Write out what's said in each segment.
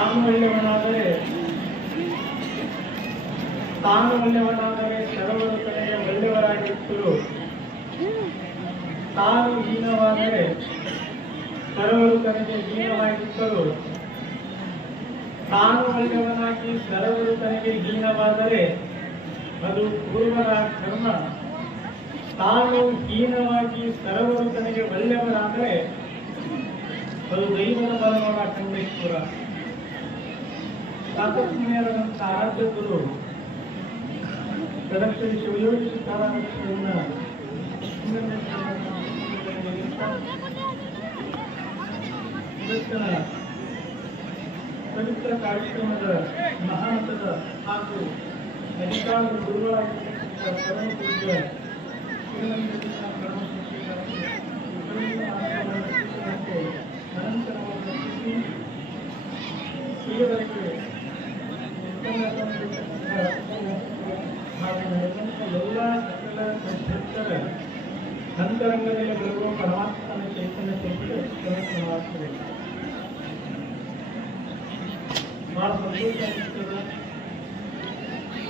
ತಾನು ಒಳ್ಳೆಯವನಾದರೆ ಸರ್ವರು ತನಗೆ ಒಳ್ಳೆಯವರಾಗಿರುತ್ತರು, ತಾನು ಹೀನವಾದರೆ ಸರ್ವರು ತನಗೆ ಹೀನವಾಗಿರುತ್ತರು. ತಾನು ಒಳ್ಳೆಯವನಾಗಿ ಸರ್ವರು ತನಗೆ ಹೀನವಾದರೆ ಅದು ಪೂರ್ವರ ಕರ್ಮ. ತಾನು ಹೀನವಾಗಿ ಸರ್ವರು ತನಗೆ ಒಳ್ಳೆಯವರಾದರೆ ಅದು ದೈವದ ಬಲವಾದ ಖಂಡೇಶ್ವರ. ತಾಪಸ್ಮಯರಂತ ಆರಾಧ್ಯ ಗುರು ಪ್ರದಕ್ಷಿಣ ಶಿವಯೋಗಿ ತಾರಾಕ್ಷರನ್ನ ಪವಿತ್ರ ಕಾರ್ಯಕ್ರಮದ ಮಹಾನತದ ಹಾಗೂ ಅಧಿಕಾರ ಗುರುಗಳಾಗಿರ್ತಕ್ಕಂಥ ಪರಮ ಪೂಜ್ಯ ಅನಂತರವಾದ ಸ್ಥಿತಿ ಇಲ್ಲಿವರೆಗೆ ಎಲ್ಲ ಸಕಲ ಭಕ್ತರ ಅಂತರಂಗದಲ್ಲಿ ಬರುವ ಪರಮಾತ್ಮನ ಚೈತನ್ಯ ಸಂಸ್ಥೆ ಬಹಳ ಸಂತೋಷ ಅನಿಸ್ತದ.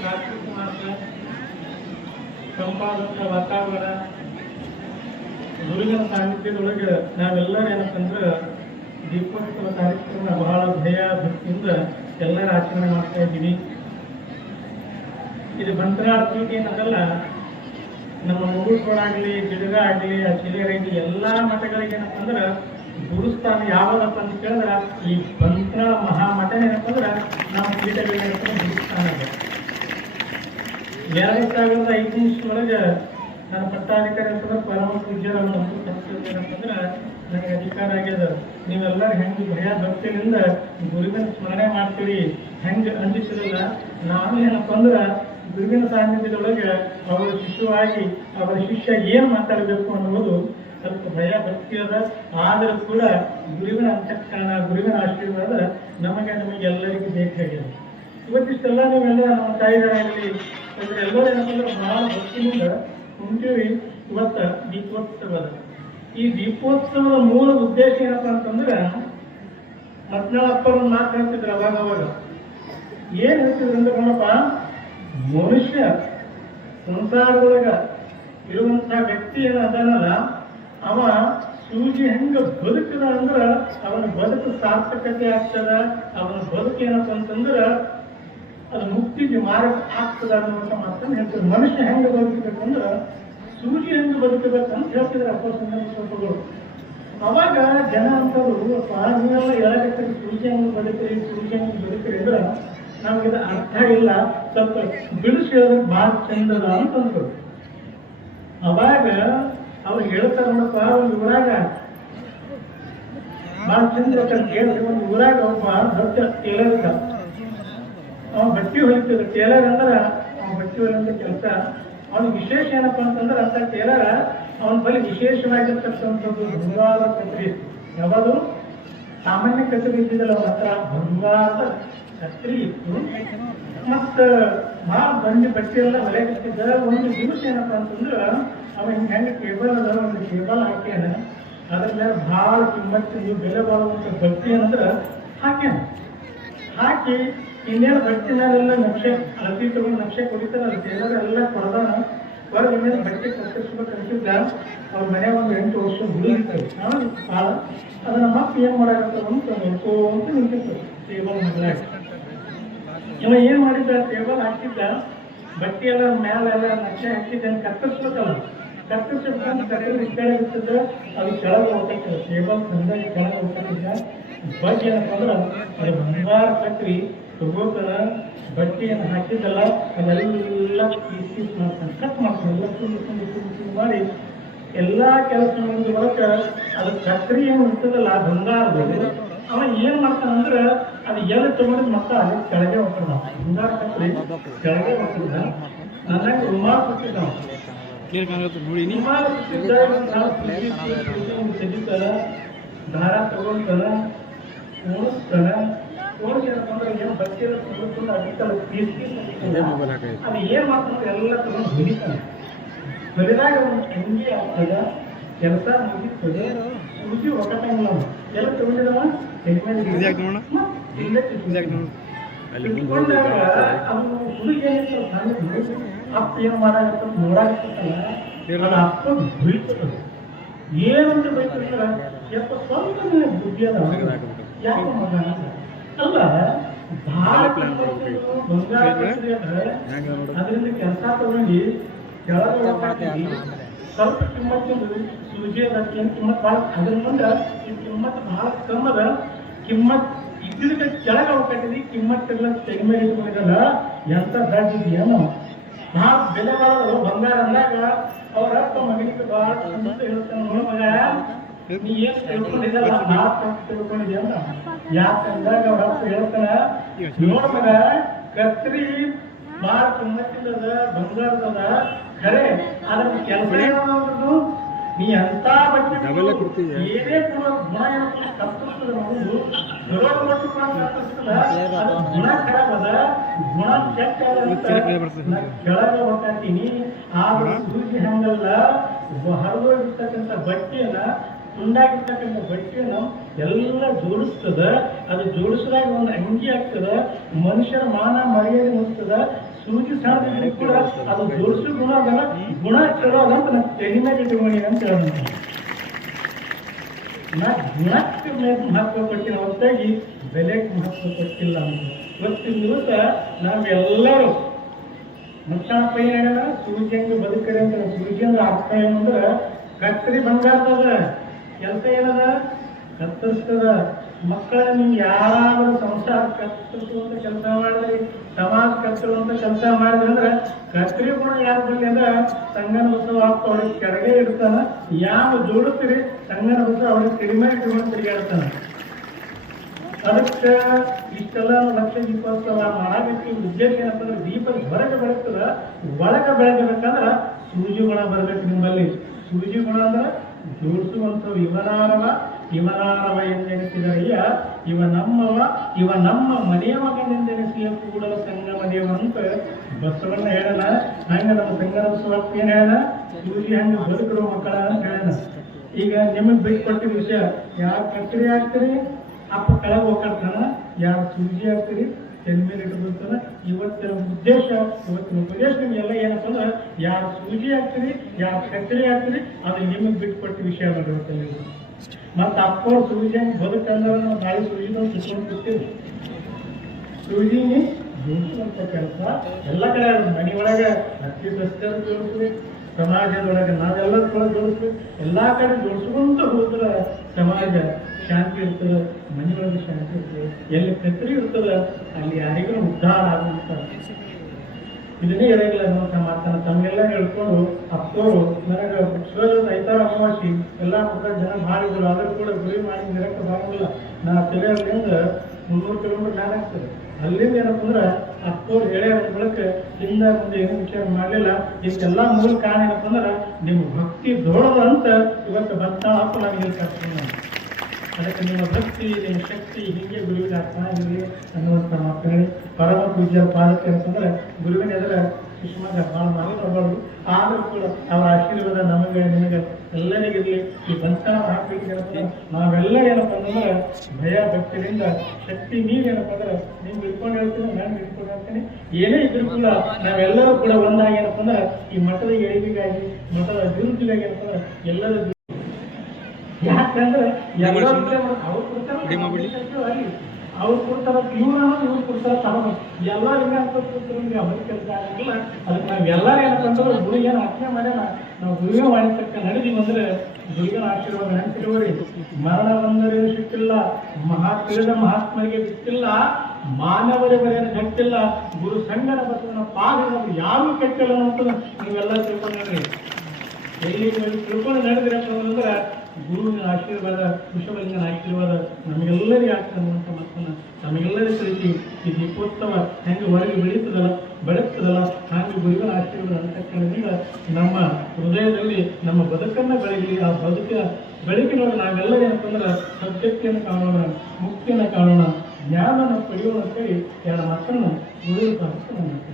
ಕಾರ್ತಿಕ ಮಾಸ ತಂಪಾದಂಥ ವಾತಾವರಣ, ಗುರುವಿನ ಸಾನ್ನಿಧ್ಯದೊಳಗೆ ನಾವೆಲ್ಲರೂ ಏನಪ್ಪಂದ್ರೆ ದೀಪೋತ್ಸವ ಕಾರ್ಯಕ್ರಮ ಬಹಳ ಭಯ ಭಕ್ತಿಯಿಂದ ಎಲ್ಲರ ಆಚರಣೆ ಮಾಡ್ತಾ ಇದ್ದೀವಿ. ಇದು ಬಂತರಾಡ್ತೀವಿ ಏನದಲ್ಲ, ನಮ್ಮ ಮುಗುಳ್ಕೊಳಾಗಲಿ ಗಿಡಗ ಆಗಲಿ ಆ ಚಿಲಿಯರಾಗಲಿ ಎಲ್ಲ ಮಠಗಳಿಗೆ ಏನಪ್ಪಂದ್ರೆ ಗುರುಸ್ಥಾನ ಯಾವ್ದಪ್ಪ ಅಂತ ಕೇಳಿದ್ರೆ ಈ ಬಂತ್ರ ಮಹಾಮಠ ಏನಪ್ಪ ಅಂದ್ರೆ ನಮ್ಮ ಪೀಠಗಳಿಗೆ ಗುರುಸ್ಥಾನ ಇದೆ. 2005 ನಿಮಿಷದೊಳಗೆ ನನ್ನ ಪಟ್ಟಾಧಿಕಾರಿ ಅಂತಂದ್ರೆ ಪರಮ ಪೂಜ್ಯರ ಏನಪ್ಪಂದ್ರೆ ನನಗೆ ಅಧಿಕಾರ ಆಗ್ಯದ. ನೀವೆಲ್ಲರೂ ಹೆಂಗೆ ಭಯ ಭಕ್ತಿಯಿಂದ ಗುರುವಿನ ಸ್ಮರಣೆ ಮಾಡ್ತೀರಿ, ಹೆಂಗೆ ಅಂಜಿಸಿದಲ್ಲ, ನಾನು ಏನಪ್ಪ ಅಂದ್ರೆ ಗುರುವಿನ ಸಾನ್ನಿಧ್ಯದೊಳಗೆ ಅವರ ಶಿಶುವಾಗಿ ಅವರ ಶಿಷ್ಯ ಏನು ಮಾತಾಡಬೇಕು ಅನ್ನೋದು ಸ್ವಲ್ಪ ಭಯ ಭಕ್ತಿ ಅದ. ಆದರೂ ಕೂಡ ಗುರುವಿನ ಅಂತಃಕರಣ, ಗುರುವಿನ ಆಶೀರ್ವಾದ ನಮಗೆಲ್ಲರಿಗೂ ಬೇಕಾಗಿದೆ. ಇವತ್ತಿಷ್ಟೆಲ್ಲ ನೀವೆಲ್ಲ ನಮ್ಮ ತಾಯಿದಾರಾಗಲಿ ಎಲ್ಲರೂ ಏನಪ್ಪಂದ್ರೆ ಬಹಳ ಭಕ್ತಿಯಿಂದ ಕುಂತೀವಿ. ಇವತ್ತು ದೀಪೋತ್ಸವದ ಈ ದೀಪೋತ್ಸವದ ಮೂಲ ಉದ್ದೇಶ ಏನಪ್ಪ ಅಂತಂದ್ರೆ ಮತ್ನಾಳಪ್ಪರನ್ನ ಮಾತು ಹೇಳ್ತಿದ್ರು ಅವಾಗ ಏನ್ ಹೇಳ್ತಿದ್ರು ಅಂದ್ರೆ, ನೋಡಪ್ಪ, ಮನುಷ್ಯ ಸಂಸಾರದೊಳಗ ಇರುವಂತಹ ವ್ಯಕ್ತಿ ಏನ ಅದನ್ನಲ್ಲ, ಅವ ಸೂಜಿ ಹೆಂಗ ಬದುಕದ ಅಂದ್ರ ಅವನ ಬದುಕು ಸಾರ್ಥಕತೆ ಆಗ್ತದ. ಅವನ ಬದುಕು ಏನಪ್ಪ ಅಂತಂದ್ರ ಅದು ಮುಕ್ತಿಗೆ ಮಾರ್ಗ ಆಗ್ತದ ಅನ್ನುವಂಥ ಮಾತನ್ನು ಹೇಳ್ತಾರೆ. ಮನುಷ್ಯ ಹೆಂಗ ಬದುಕಬೇಕಂದ್ರ ಸೂಜಿ ಹೆಂಗ ಬದುಕಬೇಕಂತ ಹೇಳ್ತಿದ್ರೆ ಅಪ್ಪ ಸಂದರ್ಭಗಳು. ಅವಾಗ ಜನ ಅಂತವ್ರು, ನೀವೆಲ್ಲ ಹೇಳಕತ್ತೀರಿ ಸೂಜಿ ಹೆಂಗ್ ಬದುಕ್ರಿ, ಸೂಜಿ ಹೆಂಗ್ ಬದುಕ್ರಿ ಅಂದ್ರ ನಮಗಿದ ಅರ್ಥ ಇಲ್ಲ, ಸ್ವಲ್ಪ ಬಿಡಿಸಿ ಹೇಳೋದಕ್ಕೆ ಭಾಳ ಚಂದದ ಅಂತಂದ್ರು. ಅವಾಗ ಅವ್ರು ಹೇಳ್ತಾರ, ನೋಡಪ್ಪ, ಒಂದು ಊರಾಗ ಭಾಳ ಚಂದ ಕೇಳಿದ್ರೆ, ಒಂದು ಊರಾಗ ಒಬ್ಬ ದೊಡ್ಡ ಟೇಲರ್ ಇದ್ದ. ಅವ ಬಟ್ಟೆ ಹೊಲಿತಿದ್ರು. ಟೇಲರ್ ಅಂದ್ರೆ ಅವ ಬಟ್ಟೆ ಹೊಲಿಯುವಂಥ ಕೆಲಸ. ಅವನ ವಿಶೇಷ ಏನಪ್ಪ ಅಂತಂದ್ರೆ ಅಂತ ಟೇಲರ್ ಅವನ ಬಳಿ ವಿಶೇಷವಾಗಿರ್ತಕ್ಕಂಥದ್ದು ಬಂಗಾರದ ಕತ್ರಿ. ಯಾವುದು ಸಾಮಾನ್ಯ ಕತ್ರಿ ಇದ್ದಿದ್ದಲ್ಲ, ಅವನ ಹತ್ರ ಬಂಗಾರದ ಕತ್ರಿ ಇತ್ತು. ಮತ್ತು ಭಾಳ ಬಟ್ಟೆ ಎಲ್ಲ ಹೊಲಿಯಕತ್ತಿದ್ದ. ಒಂದು ದಿವಸ ಏನಪ್ಪ ಅಂತಂದ್ರೆ ಅವ ಹೆಂಗೆ ಟೇಬಲ್ ಅದ, ಒಂದು ಟೇಬಲ್ ಹಾಕ್ಯಾನ. ಅದ್ರ ಮೇಲೆ ಭಾಳ ಕಿಮ್ಮತ್ತಿದ್ದು ಬೆಲೆ ಬಾಳುವಂಥ ಬಟ್ಟೆ ಏನಂದ್ರೆ ಹಾಕ್ಯಾನ. ಹಾಕಿ ಇನ್ನೇನು ಬಟ್ಟೆ ಮೇಲೆಲ್ಲ ನಕ್ಷೆ ಅಳತಿ ತಗೊಂಡು ನಕ್ಷೆ ಕೊಡಿತಾರೆ. ಅದು ಟೇಲರ್ ಎಲ್ಲ ಕೊಡ್ದಾನ. ಹೊರಗೆ ಇನ್ನೇನು ಬಟ್ಟೆ ಕತ್ತರಿಸ್ಬೇಕಂತಿದ್ದ. ಅವ್ರ ಮನೆಯಾಗ ಒಂದು 8 ವರ್ಷ ಹುಡುಗಿರ್ತಾರೆ. ಭಾಳ ಅದನ್ನ ಮಕ್ಕಳು ಏನು ಮಾಡಾಕತ್ತಾರ ಅಂತ ನೋಡ್ಕೊಂತ ನಿಂತಿರ್ತಾರೆ ಟೇಬಲ್ ಮಗಳಾಗ. ಇವ ಏನು ಮಾಡಿದ್ದ, ಟೇಬಲ್ ಹಾಕಿದ್ದ, ಬಟ್ಟೆ ಎಲ್ಲ ಮೇಲೆಲ್ಲ ನಕ್ಷೆ ಹಾಕಿದ್ದ, ಕತ್ತರಿಸ್ಬೇಕಲ್ಲ, ಕತ್ತರಿಸ್ಬೇಕಂತ ಕತ್ತರಿ ಕೆಳಗೆ ಇರ್ತದ, ಅದು ಕೆಳಗೆ ಹೋಗ್ತದೆ. ಟೇಬಲ್ ಚಂದಾಗಿ ಕೆಳಗೆ ಹೋಗ್ತಿದ್ದ. ಬಗ್ಗೆ ಏನಪ್ಪ ಅಂದ್ರೆ ಅದು ಬಂಗಾರ ಕತ್ರಿ ತಗೋತಾರ. ಬಟ್ಟೆಯನ್ನು ಹಾಕಿದ್ದಲ್ಲ ಅದೆಲ್ಲ ಪೀಸ್ ಮಾಡ್ತಾನೆ, ಕಟ್ ಮಾಡ್ತಾನೆ. ಎಲ್ಲ ತುಂಬ ಮಾಡಿ ಎಲ್ಲ ಕೆಲಸ ಮುಂದೆ ಬರಕ್ಕೆ ಅದು ಕತ್ರಿ ಏನು ಇರ್ತದಲ್ಲ ಬಂಗಾರದು, ಅವ ಏನು ಮಾಡ್ತಾನಂದ್ರೆ ಅದು ಎಲ್ಲಿ ತಗೊಂಡು ಮತ್ತೆ ಅಲ್ಲಿ ಕೆಳಗೆ ಹೋಗ್ತಾನ. ಬಂಗಾರ ಕತ್ರಿ ಕೆಳಗೆ ಹೋಗ್ತದ. ನನಗೆ ರುಮಾಲ್ ಕೊಟ್ಟಿದ್ದ, ತೆಗಿತಾರ, ದಾರ ತಗೊಂತಾರ, ಓಡಿಸ್ತಾರ. ಓಡಿಸ್ಯಾರಪ್ಪ ಏನು ಬಟ್ಟೆ ಎಲ್ಲ ತಗೊಂಡು ಅದಕ್ಕೆಲ್ಲ ಪೀಸ್ ಅದು ಏನು ಮಾಡ್ತಾನೆ ಎಲ್ಲ ತಗೊಂಡು ಹೊಡಿತಾನೆ. ಹೊಲಿದಾಗ ಒಂದು ಅಂಗಿ ಆಗ್ತದ, ಕೆಲಸ ಮುಗಿಸ್ತದೆ, ಸೂಜಿ ಒಕ್ಕಟಂಗಿಲ್ಲ. ಎಲ್ಲ ತಗೊಂಡಿದವ ತೆಗೆ ಮೇಲೆ ಇಟ್ಕೊಂಡಾಗ ಅವನು ಹುಡುಗಿ ಅಪ್ಪ ಏನು ಮಾಡಾಕತ್ತ ನೋಡಾಕತ್ತಲ್ಲ ಅದು ಅಪ್ಪ ಬೀಳ್ತದ ಏನಂತ ಬೈತಾರ ಯಪ್ಪ ಸ್ವಲ್ಪ ಬುದ್ಧಿ ಅದ ಯಾಕೆ ಮಗ ಅಲ್ಲ ಭಾಳ ಬಂಗಾರ ಅದರಿಂದ ಕೆಲಸ ತಗೊಂಡು ಕೆಳಗೆ ಹೋಗ್ತೀವಿ ಸ್ವಲ್ಪ ಕಿಮ್ಮತ್ತಿಂದು ಸೂಜಿ ಅದ ಏನು ಕಿಮ್ಮತ್ ಭಾಳ ಅದ್ರ ಮುಂದೆ ಈ ಕಿಮ್ಮತ್ ಭಾಳ ಕಮ್ಮದ ಕಿಮ್ಮತ್ ಇದ್ದಿದ್ದಕ್ಕೆ ಕೆಳಗೆ ಹೋಗ್ತಿದ್ವಿ ಕಿಮ್ಮತ್ತೆಲ್ಲ ತೆಗೆಮೆ ಇಟ್ಕೊಂಡಿದ್ದಲ್ಲ ಎಂತ ದಾಟಿದ್ಯೇನು ಭಾಳ ಬೆಲೆ ಬಾಳೋದು ಬಂಗಾರ ಅಂದಾಗ ಅವ್ರ ಅಪ್ಪ ಮಗನಿಗೆ ಭಾಳ ಅಂತ ಹೇಳ್ತಾನೆ ನೋಡು ಮಗ ನೀ ಏನು ತಿಳ್ಕೊಂಡಿದ್ದಲ್ಲ ಭಾಳ ತಿಳ್ಕೊಂಡಿದ್ಯ ಅಂತ ಯಾಕಂದಾಗ ಅವ್ರ ಅಪ್ಪ ಹೇಳ್ತಾನ ನೋಡು ಮಗ ಕತ್ರಿ ಭಾಳ ಕಿಮ್ಮತ್ತಿಲ್ಲದ ಬಂಗಾರದದ ಖರೆ ಅದ್ರ ಕೆಲಸ ಏನೋ ನೀ ಅಂತ ಬಟ್ಟೆ ಏನೇ ಕೂಡ ಗುಣ ಏನೋ ಕತ್ತರಿಸ್ತದ ಮಗುದು ಗೌರವ ಮಟ್ಟು ಗುಣ ಖರಾಬ್ ಅದ ಗುಣ ಚೆಕ್ ಕೆಳಗೆ ಹೊಟ್ಟಾತೀನಿ ಆದ್ರೆ ಸೂಜಿ ಹಂಗಲ್ಲ ಹರಿದೋಗಿರ್ತಕ್ಕಂಥ ಬಟ್ಟೆಯನ್ನ ತುಂಡಾಗಿರ್ತಕ್ಕಂಥ ಬಟ್ಟೆಯನ್ನ ಎಲ್ಲ ಜೋಡಿಸ್ತದ ಅದು ಜೋಡಿಸಿದಾಗ ಒಂದು ಅಂಗಿ ಆಗ್ತದ ಮನುಷ್ಯರ ಮಾನ ಮರ್ಯಾದೆ ಮುಗ್ತದ ಸೂಜಿ ಸಣ್ಣ ಕೂಡ ಅದು ಜೋಡಿಸೋ ಗುಣ ಅದಲ್ಲ ಗುಣ ಚಲೋ ಅದಂತ ನಾನು ತೆಗಿನಾಗ ಇಟ್ಕೊಂಡಿ ಅಂತ ಹೇಳ್ತೀನಿ ನಾ ಗುಣಕ್ಕೆ ಮಹತ್ವ ಕೊಟ್ಟಿನ ಹೊರತಾಗಿ ಬೆಲೆಗೆ ಮಹತ್ವ ಕೊಟ್ಟಿಲ್ಲ ಅಂತ ಇವತ್ತಿನ ದಿವಸ ನಾವೆಲ್ಲರೂ ಮನುಷ್ಯನಪ್ಪ ಏನು ಹೇಳ ಸೂಜಿ ಹಂಗೆ ಬದುಕರಿ ಅಂತ ಸೂಜಿ ಅಂದ್ರೆ ಅರ್ಥ ಏನಂದ್ರೆ ಕತ್ತರಿ ಬಂಗಾರದ ಕೆಲಸ ಏನದ ಕತ್ತರಿಸ್ತದ ಮಕ್ಕಳ ನೀವು ಯಾರಾದರೂ ಸಂಸಾರ ಕತ್ತರಿಸುವಂತ ಕೆಲಸ ಮಾಡಿದ್ರಿ ಸಮಾಜ ಕತ್ತರುವಂತ ಕೆಲಸ ಮಾಡಿದ್ರಿ ಅಂದ್ರೆ ಕತ್ತರಿ ಗುಣ ಯಾರು ಬರಲಿ ಅಂದ್ರೆ ಸಂಗನ ಬಸವ ಹಾಕ ಅವ್ರಿಗೆ ಕೆಳಗೆ ಇಡ್ತಾನ ಯಾವ ಜೋಡಿಸ್ತೀರಿ ಸಂಗನ ಬಸವ ಅವ್ರಿಗೆ ಕಡಿಮೆ ಇಟ್ಕೊಂಡು ತಿರುಗಾಡ್ತಾನ ಅದಕ್ಕೆ ಇಷ್ಟೆಲ್ಲ ಲಕ್ಷ ದೀಪೋತ್ಸವ ಮಾಡಬೇಕು ಉದ್ದೇಶ ಏನಂತಂದ್ರೆ ದೀಪದ ಹೊರಗೆ ಬೆಳಗ್ತದ ಒಳಗೆ ಬೆಳಗಬೇಕಂದ್ರೆ ಸೂಜಿ ಗುಣ ಬರ್ಬೇಕು ನಿಮ್ಮಲ್ಲಿ ಸೂಜಿ ಗುಣ ಅಂದ್ರೆ ಜೋಡಿಸುವಂಥವು ಇವನಾರವ ಎಂದೆನಿಸಿದರಯ್ಯ ಇವ ನಮ್ಮ ಮನೆಯ ಮಗನೆಂದೆನಿಸಿಯ ಕೂಡಲ ಸಂಗಮ ದೇವ ಅಂತ ಬಸವಣ್ಣ ಹೇಳಲ್ಲ ಹಂಗ ನಮ್ಮ ಸಂಗಮ ಬಸವಪ್ಪ ಏನ್ ಹೇಳ ಸೂಜಿ ಹಂಗ ಬದುಕಿರೋ ಮಕ್ಕಳ ಅಂತ ಹೇಳೋಣ ಈಗ ನಿಮಗೆ ಬಿಟ್ಟು ಕೊಟ್ಟಿದ ವಿಷಯ ಯಾರು ಕತ್ತರಿ ಆಗ್ತೀರಿ ಅಪ್ಪ ಕೆಳಗೆ ಹೋಗ್ತಾನ ಯಾರು ಸೂಜಿ ಆಗ್ತೀರಿ ತೆಲ್ ಮೇಲೆ ಇಟ್ಕೊಳ್ತಾನ ಇವತ್ತಿನ ಉದ್ದೇಶ ನಿಮ್ಗೆಲ್ಲ ಏನಪ್ಪ ಅಂದ್ರೆ ಯಾರು ಸೂಜಿ ಆಗ್ತೀರಿ ಯಾರು ಕತ್ತರಿ ಆಗ್ತೀರಿ ಅದು ನಿಮಗೆ ಬಿಟ್ಕೊಟ್ಟು ವಿಷಯ ಮಾಡಿರುತ್ತೆ ಮತ್ತೆ ಅಪ್ಪ ಸೂಜಿ ಹಂಗೆ ಬದುಕಂದ್ರೆ ನಾವು ನಾಳೆ ಸೂಜಿನ ಸುತ್ಕೊಂಡು ಬಿಡ್ತೀವಿ ಸೂಜಿನಿ ಜೋಡಿಸುವಂತ ಕೆಲಸ ಎಲ್ಲ ಕಡೆ ಮನೆ ಒಳಗೆ ಅತಿ ಸಸ್ಯ ಜೋಡಿಸ್ರಿ ಸಮಾಜದೊಳಗೆ ನಾವೆಲ್ಲ ಜೋಡಿಸ್ಬೇಕು ಎಲ್ಲಾ ಕಡೆ ಜೋಡಿಸ್ಕೊಂತ ಹೋದ್ರೆ ಸಮಾಜ ಶಾಂತಿ ಇರ್ತದೆ ಮನೆಯೊಳಗೆ ಶಾಂತಿ ಇರ್ತದೆ ಎಲ್ಲಿ ಕತ್ತರಿ ಇರ್ತದೆ ಅಲ್ಲಿ ಯಾರಿಗೂ ಉದ್ಧಾರ ಆಗುವಂತ ಇದನ್ನೇ ಇರಂಗಿಲ್ಲ ನೋಡ್ತಾ ಮಾಡ್ತಾನೆ ತಮಗೆಲ್ಲ ಹೇಳ್ಕೊಂಡು ಅಪ್ಪವರು ನನಗೆ ಐತಾರ ಅಮಾವಾಸಿ ಎಲ್ಲ ಮಕ್ಕಳ ಜನ ಮಾಡಿದ್ರು ಆದರೂ ಕೂಡ ಗುರಿ ಮಾಡಿ ನಿರಕ್ಕೆ ಬಾಗಿಲ್ಲ ನಾ ತಿಳಿಯೋದ್ರಿಂದ 300 ಕಿಲೋಮೀಟರ್ ಮ್ಯಾಲೆ ಆಗ್ತದೆ ಅಲ್ಲಿಂದ ಏನಪ್ಪ ಅಂದ್ರೆ ಅಪ್ಪವ್ರು ಹೇಳ್ಯಾರ ಬಳಕ ಹಿಂದೆ ಮುಂದೆ ಏನು ವಿಚಾರ ಮಾಡಲಿಲ್ಲ ಇದಕ್ಕೆಲ್ಲ ಮೂಲ ಕಾರಣ ಏನಪ್ಪ ಅಂದ್ರೆ ನಿಮ್ಮ ಭಕ್ತಿ ದೊಡ್ಡದು ಅಂತ ಇವತ್ತು ಬಂತ ಅಪ್ಪ ನನಗೆ ಹೇಳ್ತಾರೆ ಅದಕ್ಕೆ ನಿಮ್ಮ ಭಕ್ತಿ ನಿಮ್ಮ ಶಕ್ತಿ ಹೀಗೆ ಗುರುವಿನ ಅರ್ಪಣೆ ಇರಲಿ ಅನ್ನುವಂಥ ಮಾತುಗಳು ಪರಮ ಪೂಜ್ಯ ಪಾದಕ್ಕೆ ಅಂತಂದ್ರೆ ಗುರುವಿನ ಎದುರ ಸುಷ್ಮಾಗ ಭಾಳ ಮಾತಾಡಬಾರ್ದು ಆದರೂ ಕೂಡ ಅವರ ಆಶೀರ್ವಾದ ನಮಗೆ ನಿಮಗೆ ಎಲ್ಲರಿಗಿರಲಿ ಈ ಬಂಧನ ಹಾಕಬೇಕಂತ ನಾವೆಲ್ಲ ಏನಪ್ಪ ಅಂತಂದ್ರೆ ಭಯ ಭಕ್ತಿಯಿಂದ ಶಕ್ತಿ ನೀವೇನಪ್ಪ ಅಂದ್ರೆ ನೀವು ಇಟ್ಕೊಂಡು ಹೇಳ್ತೀನಿ ನಾನು ಇಟ್ಕೊಂಡು ಹೇಳ್ತೀನಿ ಏನೇ ಇದ್ರೂ ಕೂಡ ನಾವೆಲ್ಲರೂ ಕೂಡ ಒಂದಾಗಿ ಏನಪ್ಪ ಅಂದ್ರೆ ಈ ಮಠದ ಏಳಿಗೆಗಾಗಿ ಮಠದ ಅಭಿವೃದ್ಧಿಗಾಗಿ ಏನಪ್ಪ ಅಂದ್ರೆ ಎಲ್ಲರೂ ಯಾಕಂದ್ರೆ ಅವ್ರು ಕೊಡ್ತಾರ ಇವ್ರು ಕೊಡ್ತಾರ ತಗೊಂಡು ಎಲ್ಲರಿಗೆ ಅಂತ ಕೊಡ್ತಾರೆ ಅವ್ರಿಗೆ ಕೆಲಸ ಆಗಿಲ್ಲ ಅದಕ್ಕೆ ನಾವೆಲ್ಲರೂ ಏನಂತಂದ್ರೆ ಗುರುಗೇನ ಅರ್ಚನೆ ಮಾಡ್ಯಾನ ನಾವು ಗುರುವಿನ ವಾಣಿತಕ್ಕ ನಡೆದಿ ಬಂದ್ರೆ ಗುರುವಿನ ಆಶೀರ್ವಾದ ನೆನಪಿರುವರಿ ಮರಣ ಬಂದರೆ ಸಿಕ್ಕಿಲ್ಲ ತಿಳಿದ ಮಹಾತ್ಮರಿಗೆ ಬಿಟ್ಟಿಲ್ಲ ಮಾನವರಿವರೇನು ಗಟ್ಟಿಲ್ಲ ಗುರು ಸಂಗನ ಬಸವನ ಪಾದಗಳು ಯಾರೂ ಕೆಟ್ಟಿಲ್ಲ ಅಂತ ನೀವೆಲ್ಲ ತಿಳ್ಕೊಂಡ್ರಿ ಎಲ್ಲಿ ತಿಳ್ಕೊಂಡು ನಡೆದ್ರಿ ಅಂತಂದ್ರೆ ಗುರುವಿನ ಆಶೀರ್ವಾದ ಕುಶವಲಿಂಗನ ಆಶೀರ್ವಾದ ನಮಗೆಲ್ಲರಿಗೂ ಆಗ್ತದೆ ಅಂತ ಮತ್ತನ್ನು ನಮಗೆಲ್ಲರಿಗೂ ತಿಳಿಸಿ ಈ ದೀಪೋತ್ಸವ ಹೆಂಗೆ ಹೊರಗೆ ಬೆಳೀತದಲ್ಲ ಹಾಗೆ ಗುರುವಿನ ಆಶೀರ್ವಾದ ಅಂತಕ್ಕಂಥ ನಮ್ಮ ಹೃದಯದಲ್ಲಿ ನಮ್ಮ ಬದುಕನ್ನು ಬೆಳಗಲಿ ಆ ಬೆಳಕಿನೊಳಗೆ ನಾವೆಲ್ಲರೂ ಏನಂತಂದ್ರೆ ಸದ್ಯತೆಯನ್ನು ಕಾಣೋಣ ಮುಕ್ತಿಯನ್ನು ಕಾಣೋಣ ಜ್ಞಾನವನ್ನು ಪಡೆಯೋಣ ಅಂತೇಳಿ ಎರಡು ಮಾತನ್ನು ಗುರುವಿನ ಪ್ರಾರ್ಥನೆ